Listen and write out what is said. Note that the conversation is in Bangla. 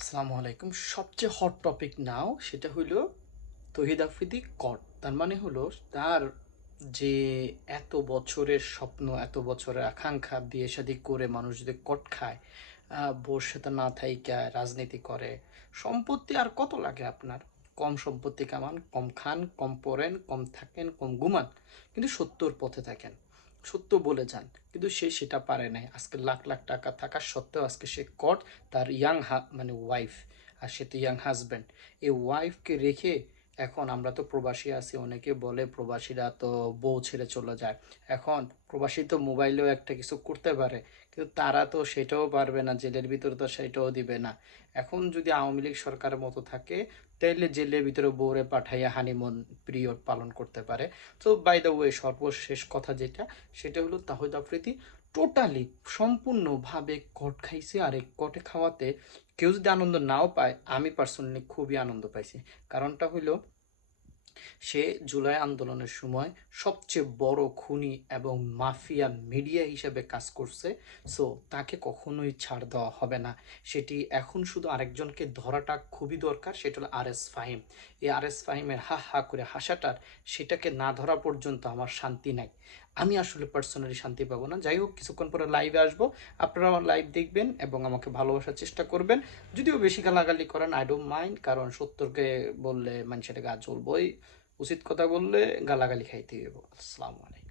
আসসালামু আলাইকুম। সবচেয়ে হট টপিক নাও সেটা হলো তহিদ আফ্রিদি কট তার মানে হলো তার যে এত বছরের স্বপ্ন, এত বছরের আকাঙ্ক্ষা বিয়ে শাদি করে মানুষ যদি কট খায় সাথে না থাইকা রাজনীতি করে, সম্পত্তি আর কত লাগে আপনার? কম সম্পত্তি কামান, কম খান, কম পড়েন, কম থাকেন, কম ঘুমান, কিন্তু সত্যর পথে থাকেন। সত্য বলে যান। কিন্তু সে সেটা পারে নাই। আজকে লাখ লাখ টাকা থাকা সত্ত্বেও আজকে সে কট তার ইয়াং মানে ওয়াইফ আর সে তো ইয়াং হাজব্যান্ড এই ওয়াইফকে রেখে এখন আমরা তো প্রবাসী আছি, অনেকে বলে প্রবাসীরা তো বউ ছেড়ে চলে যায়। এখন প্রবাসী তো মোবাইলেও একটা কিছু করতে পারে, কিন্তু তারা তো সেটাও পারবে না, জেলের ভিতরে তো সেটাও দিবে না। এখন যদি আওয়ামী লীগ সরকারের মতো থাকে, তাইলে জেলের ভিতরে বউরে পাঠাইয়া হানিমুন পিরিয়ড পালন করতে পারে। তো বাই দ্য ওয়ে সর্বশেষ কথা যেটা, সেটা হলো তাহিদ আফ্রিদি। টোটালি সম্পূর্ণভাবে কট খাইছে আর এই কটে খাওয়াতে কেউ যদি আনন্দ নাও পায়, আমি পার্সোনালি খুবই আনন্দ পাইছি। কারণটা হইল, সে জুলাই আন্দোলনের সময় সবচেয়ে বড় খুনি এবং মাফিয়া মিডিয়া হিসেবে কাজ করছে সো তাকে কখনোই ছাড় দেওয়া হবে না। সেটি এখন শুধু আরেকজনকে ধরাটা খুবই দরকার, সেটা হলো আর এস ফাহিম। এই আর এস ফাহিমের হা হা করে হাসাটার, সেটাকে না ধরা পর্যন্ত আমার শান্তি নাই। আমি আসলে পার্সোনালি শান্তি পাবো না। যাই হোক, কিছুক্ষণ পরে লাইভে আসব। আপনারা আমার লাইভ দেখবেন এবং আমাকে ভালোবাসার চেষ্টা করবেন। যদিও বেশি গালাগালি করেন আই ডোন্ট মাইন্ড কারণ সত্তরকে বললে মানে মানুষের গা চলবই উচিত কথা বললে গালাগালি খাইতে যাব আসসালামু আলাইকুম।